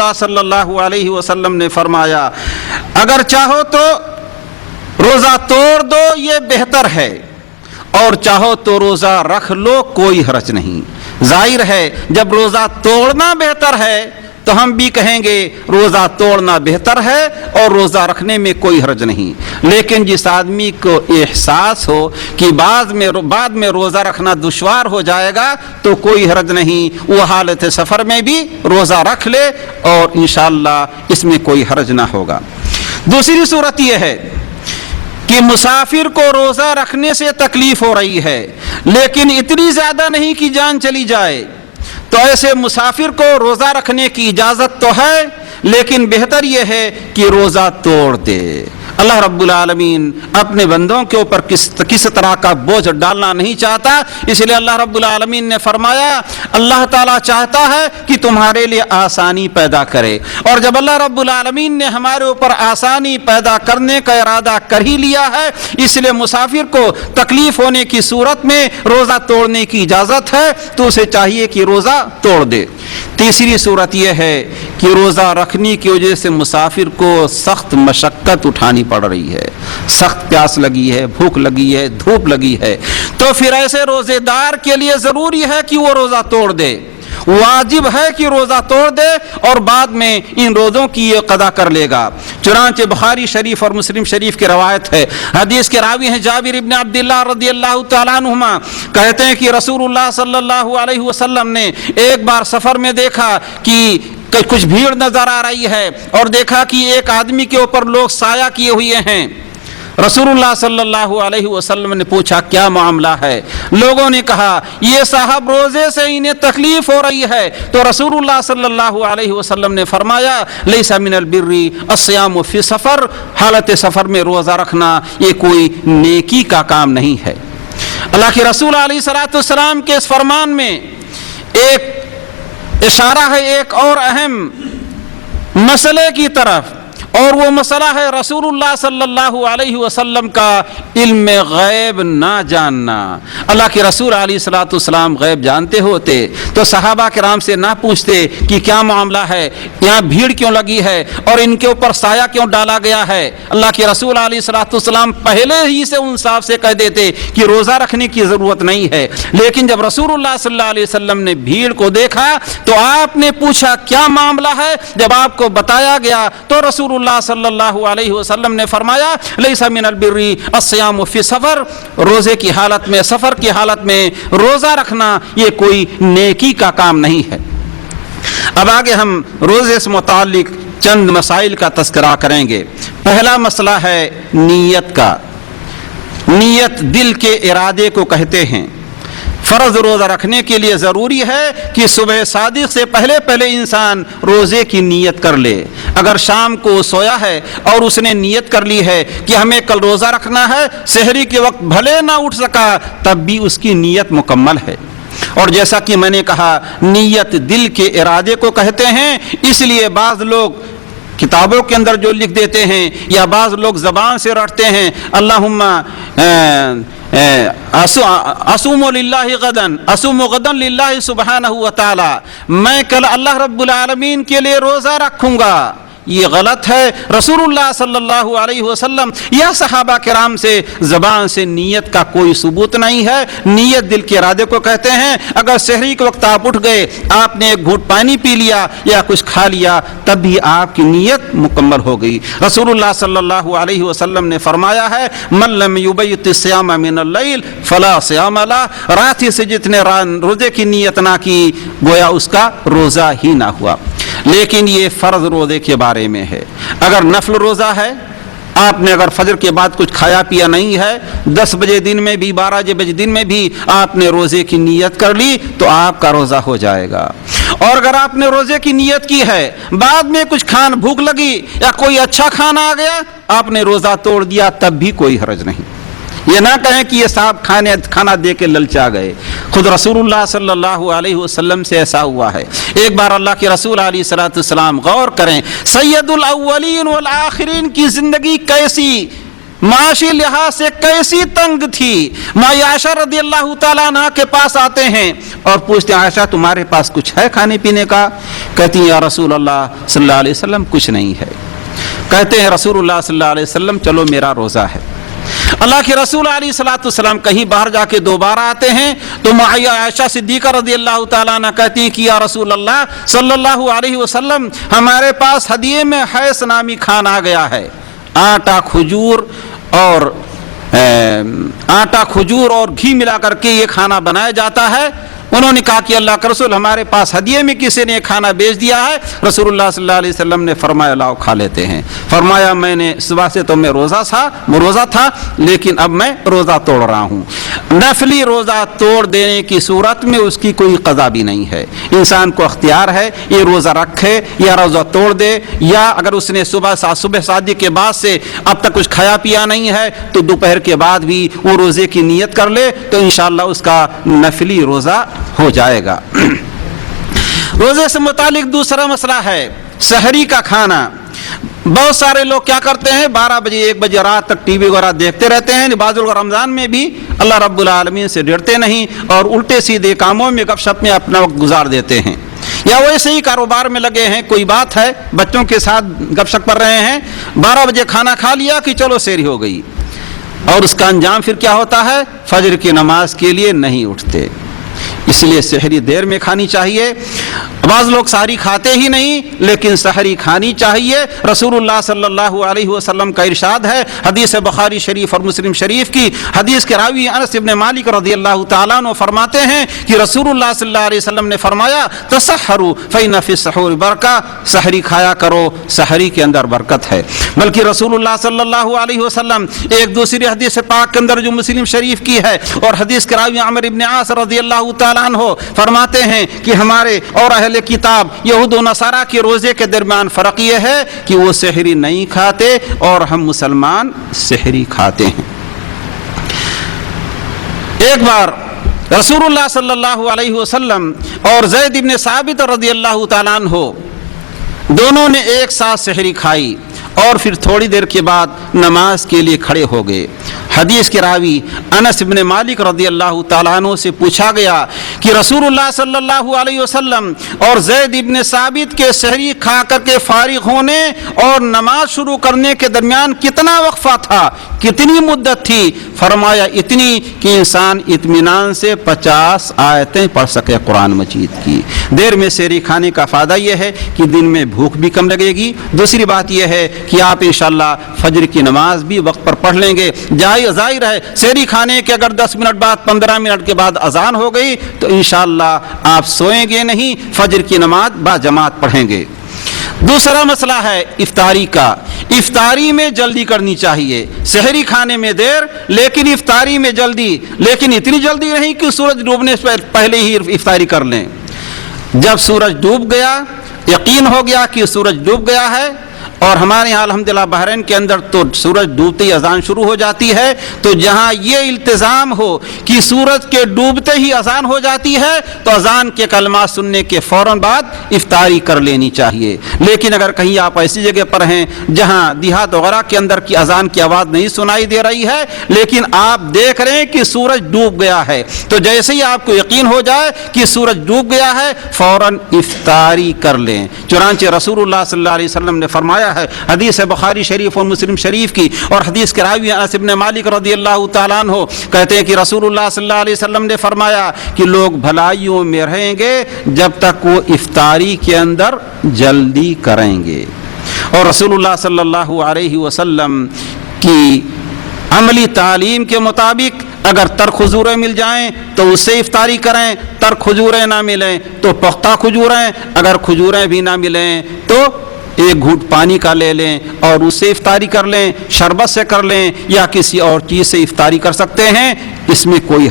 اللہ صلی اللہ علیہ وسلم نے فرمایا اگر چاہو تو روزہ توڑ دو یہ بہتر ہے، اور چاہو تو روزہ رکھ لو کوئی حرج نہیں۔ ظاہر ہے جب روزہ توڑنا بہتر ہے تو ہم بھی کہیں گے روزہ توڑنا بہتر ہے اور روزہ رکھنے میں کوئی حرج نہیں، لیکن جس آدمی کو احساس ہو کہ بعد میں روزہ رکھنا دشوار ہو جائے گا تو کوئی حرج نہیں، وہ حالت سفر میں بھی روزہ رکھ لے اور انشاءاللہ اس میں کوئی حرج نہ ہوگا۔ دوسری صورت یہ ہے کہ مسافر کو روزہ رکھنے سے تکلیف ہو رہی ہے لیکن اتنی زیادہ نہیں کہ جان چلی جائے، تو ایسے مسافر کو روزہ رکھنے کی اجازت تو ہے لیکن بہتر یہ ہے کہ روزہ توڑ دے۔ اللہ رب العالمین اپنے بندوں کے اوپر کس طرح کا بوجھ ڈالنا نہیں چاہتا، اس لیے اللہ رب العالمین نے فرمایا اللہ تعالیٰ چاہتا ہے کہ تمہارے لیے آسانی پیدا کرے، اور جب اللہ رب العالمین نے ہمارے اوپر آسانی پیدا کرنے کا ارادہ کر ہی لیا ہے، اس لیے مسافر کو تکلیف ہونے کی صورت میں روزہ توڑنے کی اجازت ہے تو اسے چاہیے کہ روزہ توڑ دے۔ تیسری صورت یہ ہے کہ روزہ رکھنے کی وجہ سے مسافر کو سخت مشقت اٹھانی پڑ رہی ہے، سخت پیاس لگی ہے، بھوک لگی ہے، دھوپ لگی ہے، تو پھر ایسے روزے دار کے لیے ضروری ہے کہ وہ روزہ توڑ دے، واجب ہے کہ روزہ توڑ دے اور بعد میں ان روزوں کی یہ قضا کر لے گا۔ چنانچہ بخاری شریف اور مسلم شریف کی روایت ہے، حدیث کے راوی ہیں جابر ابن عبداللہ رضی اللہ تعالیٰ عنہما، کہتے ہیں کہ رسول اللہ صلی اللہ علیہ وسلم نے ایک بار سفر میں دیکھا کہ کچھ بھیڑ نظر آ رہی ہے اور دیکھا کہ ایک آدمی کے اوپر لوگ سایہ کیے ہوئے ہیں۔ رسول اللہ صلی اللہ علیہ وسلم نے پوچھا کیا معاملہ ہے؟ لوگوں نے کہا یہ صاحب روزے سے انہیں تکلیف ہو رہی ہے، تو رسول اللہ صلی اللہ علیہ وسلم نے فرمایا لیس من البر الصیام فی سفر، حالت سفر میں روزہ رکھنا یہ کوئی نیکی کا کام نہیں ہے۔ اللہ کے رسول علیہ السلام کے اس فرمان میں ایک اشارہ ہے ایک اور اہم مسئلے کی طرف، اور وہ مسئلہ ہے رسول اللہ صلی اللہ علیہ وسلم کا علم غیب نہ جاننا۔ اللہ کے رسول علیہ السلام غیب جانتے ہوتے تو صحابہ کرام سے نہ پوچھتے کہ کیا معاملہ ہے، یہاں بھیڑ کیوں لگی ہے اور ان کے اوپر سایہ کیوں ڈالا گیا ہے۔ اللہ کے رسول علیہ السلام پہلے ہی سے ان صاحب سے کہہ دیتے کہ روزہ رکھنے کی ضرورت نہیں ہے، لیکن جب رسول اللہ صلی اللہ علیہ وسلم نے بھیڑ کو دیکھا تو آپ نے پوچھا کیا معاملہ ہے، جب آپ کو بتایا گیا تو رسول اللہ صلی اللہ علیہ وسلم نے فرمایا لیس من البر الصیام فی سفر، روزے کی حالت میں، سفر کی حالت میں روزہ رکھنا یہ کوئی نیکی کا کام نہیں ہے۔ اب آگے ہم روزے سے متعلق چند مسائل کا تذکرہ کریں گے۔ پہلا مسئلہ ہے نیت کا۔ نیت دل کے ارادے کو کہتے ہیں۔ فرض روزہ رکھنے کے لیے ضروری ہے کہ صبح صادق سے پہلے انسان روزے کی نیت کر لے۔ اگر شام کو سویا ہے اور اس نے نیت کر لی ہے کہ ہمیں کل روزہ رکھنا ہے، سحری کے وقت بھلے نہ اٹھ سکا تب بھی اس کی نیت مکمل ہے۔ اور جیسا کہ میں نے کہا نیت دل کے ارادے کو کہتے ہیں، اس لیے بعض لوگ کتابوں کے اندر جو لکھ دیتے ہیں یا بعض لوگ زبان سے رٹتے ہیں اللہم اصوم للہ غدن، اصوم غدن للہ سبحانہ وتعالی، میں کل اللہ رب العالمین کے لیے روزہ رکھوں گا، یہ غلط ہے۔ رسول اللہ صلی اللہ علیہ وسلم یا صحابہ کرام سے زبان سے نیت کا کوئی ثبوت نہیں ہے۔ نیت دل کے ارادے کو کہتے ہیں۔ اگر سحری کے وقت آپ اٹھ گئے، آپ نے ایک گھونٹ پانی پی لیا یا کچھ کھا لیا، تب بھی آپ کی نیت مکمل ہو گئی۔ رسول اللہ صلی اللہ علیہ وسلم نے فرمایا ہے من لم یبیت الصیام من اللیل فلا صیام لہ، رات سے جتنے روزے کی نیت نہ کی گویا اس کا روزہ ہی نہ ہوا۔ لیکن یہ فرض روزے کے بارے میں ہے۔ اگر نفل روزہ ہے، آپ نے اگر فجر کے بعد کچھ کھایا پیا نہیں ہے، 10 بجے دن میں بھی 12 بجے دن میں بھی آپ نے روزے کی نیت کر لی تو آپ کا روزہ ہو جائے گا۔ اور اگر آپ نے روزے کی نیت کی ہے، بعد میں کچھ بھوک لگی یا کوئی اچھا کھانا آ گیا، آپ نے روزہ توڑ دیا تب بھی کوئی حرج نہیں۔ یہ نہ کہیں کہ یہ صاحب کھانا دے کے للچا گئے، خود رسول اللہ صلی اللہ علیہ وسلم سے ایسا ہوا ہے۔ ایک بار اللہ کے رسول علیہ السلام غور کریں، سید الاولین والآخرین کی زندگی کیسی معاشی لحاظ سے کیسی تنگ تھی. ماں عائشہ رضی اللہ تعالیٰ عنہ کے پاس آتے ہیں اور پوچھتے ہیں عائشہ تمہارے پاس کچھ ہے کھانے پینے کا؟ کہتی ہیں یا رسول اللہ صلی اللہ علیہ وسلم کچھ نہیں ہے. کہتے ہیں رسول اللہ صلی اللہ علیہ وسلم چلو میرا روزہ ہے. اللہ کے رسول علیہ الصلوۃ والسلام کہیں باہر جا کے دوبارہ آتے ہیں تو عائشہ صدیقہ رضی اللہ تعالیٰ عنہ کہتی ہیں کہ یا رسول اللہ صلی اللہ علیہ وسلم ہمارے پاس ہدیے میں حیث نامی کھانا آ گیا ہے. آٹا کھجور اور گھی ملا کر کے یہ کھانا بنایا جاتا ہے. انہوں نے کہا کہ اللہ کے رسول ہمارے پاس ہدیے میں کسی نے کھانا بیچ دیا ہے. رسول اللہ صلی اللہ علیہ وسلم نے فرمایا لاؤ کھا لیتے ہیں. فرمایا میں نے صبح سے تو میں روزہ تھا لیکن اب میں روزہ توڑ رہا ہوں. نفلی روزہ توڑ دینے کی صورت میں اس کی کوئی قضا بھی نہیں ہے. انسان کو اختیار ہے یہ روزہ رکھے یا روزہ توڑ دے, یا اگر اس نے صبح شادی کے بعد سے اب تک کچھ کھایا پیا نہیں ہے تو دوپہر کے بعد بھی وہ روزے کی نیت کر لے تو انشاءاللہ اس کا نفلی روزہ ہو جائے گا. روزے سے متعلق دوسرا مسئلہ ہے سحری کا کھانا. بہت سارے لوگ کیا کرتے ہیں 12 بجے 1 بجے رات تک ٹی وی وغیرہ دیکھتے رہتے ہیں. بعض لوگ رمضان میں بھی اللہ رب العالمین سے ڈرتے نہیں اور الٹے سیدھے کاموں میں گپ شپ میں اپنا وقت گزار دیتے ہیں, یا ویسے ہی کاروبار میں لگے ہیں. کوئی بات ہے بچوں کے ساتھ گپ شپ کر رہے ہیں, 12 بجے کھانا کھا لیا کہ چلو سحری ہو گئی, اور اس کا انجام پھر کیا ہوتا ہے فجر کی نماز کے لیے نہیں اٹھتے. اس لیے سحری دیر میں کھانی چاہیے. بعض لوگ سحری کھاتے ہی نہیں لیکن سحری کھانی چاہیے. رسول اللہ صلی اللہ علیہ وسلم کا ارشاد ہے, حدیث بخاری شریف اور مسلم شریف کی حدیث کے راوی انس بن مالک رضی اللہ تعالیٰ عنہ فرماتے ہیں کہ رسول اللہ صلی اللہ علیہ وسلم نے فرمایا تسحروا فإن فی السحور برکہ, سحری کھایا کرو سحری کے اندر برکت ہے. بلکہ رسول اللہ صلی اللہ علیہ وسلم ایک دوسری حدیث پاک کے اندر جو مسلم شریف کی ہے اور حدیث کے راوی عمرو بن عاص رضی اللہ تعالیٰ عنہ فرماتے ہیں کہ ہمارے اور اہل کتاب یہود و نصارہ کے روزے کے درمیان فرق یہ ہے کہ وہ سحری نہیں کھاتے اور ہم مسلمان سحری کھاتے ہیں. ایک بار رسول اللہ صلی اللہ علیہ وسلم اور زید بن ثابت رضی اللہ تعالیٰ عنہ دونوں نے ایک ساتھ سحری کھائی اور پھر تھوڑی دیر کے بعد نماز کے لیے کھڑے ہو گئے. حدیث کے راوی انس بن مالک رضی اللہ تعالیٰ عنہ سے پوچھا گیا کہ رسول اللہ صلی اللہ علیہ وسلم اور زید بن ثابت کے سحری کھا کر کے فارغ ہونے اور نماز شروع کرنے کے درمیان کتنا وقفہ تھا, کتنی مدت تھی؟ فرمایا اتنی کہ انسان اطمینان سے 50 آیتیں پڑھ سکے قرآن مجید کی. دیر میں سحری کھانے کا فائدہ یہ ہے کہ دن میں بھوک بھی کم لگے گی. دوسری بات یہ ہے کہ آپ انشاءاللہ فجر کی نماز بھی وقت پر پڑھ لیں گے. ظاہر ہے سحری کھانے کے اگر 10 منٹ بعد 15 منٹ کے بعد اذان ہو گئی تو انشاءاللہ آپ سوئیں گے نہیں, فجر کی نماز با جماعت پڑھیں گے. دوسرا مسئلہ ہے افطاری کا. افطاری میں جلدی کرنی چاہیے. سحری کھانے میں دیر لیکن افطاری میں جلدی, لیکن اتنی جلدی نہیں کہ سورج ڈوبنے سے پہلے ہی افطاری کر لیں. جب سورج ڈوب گیا, یقین ہو گیا کہ سورج ڈوب گیا ہے, اور ہمارے یہاں الحمدللہ بحرین کے اندر تو سورج ڈوبتے ہی اذان شروع ہو جاتی ہے, تو جہاں یہ التزام ہو کہ سورج کے ڈوبتے ہی اذان ہو جاتی ہے تو اذان کے کلمات سننے کے فوراً بعد افطاری کر لینی چاہیے. لیکن اگر کہیں آپ ایسی جگہ پر ہیں جہاں دیہات وغیرہ کے اندر کی اذان کی آواز نہیں سنائی دے رہی ہے لیکن آپ دیکھ رہے ہیں کہ سورج ڈوب گیا ہے, تو جیسے ہی آپ کو یقین ہو جائے کہ سورج ڈوب گیا ہے فوراً افطاری کر لیں. چنانچہ رسول اللہ صلی اللہ علیہ وسلم نے فرمایا ہے, حدیث بخاری شریف اور مسلم شریف کی, اور حدیث کے راوی انس بن مالک رضی اللہ تعالیٰ عنہ کہتے ہیں کہ رسول اللہ صلی اللہ علیہ وسلم نے فرمایا کہ لوگ بھلائیوں میں رہیں گے جب تک وہ افطاری کے اندر جلدی کریں گے. اور رسول اللہ صلی اللہ علیہ وسلم کی عملی تعلیم کے مطابق اگر تر کھجوریں مل جائیں تو اس سے افطاری کریں, تر کھجوریں نہ ملیں تو پختہ کھجوریں, اگر کھجوریں بھی نہ ملیں تو ایک گھونٹ پانی کا لے لیں اور اس سے افطاری کر لیں, شربت سے کر لیں یا کسی اور چیز سے افطاری کر سکتے ہیں, اس میں کوئی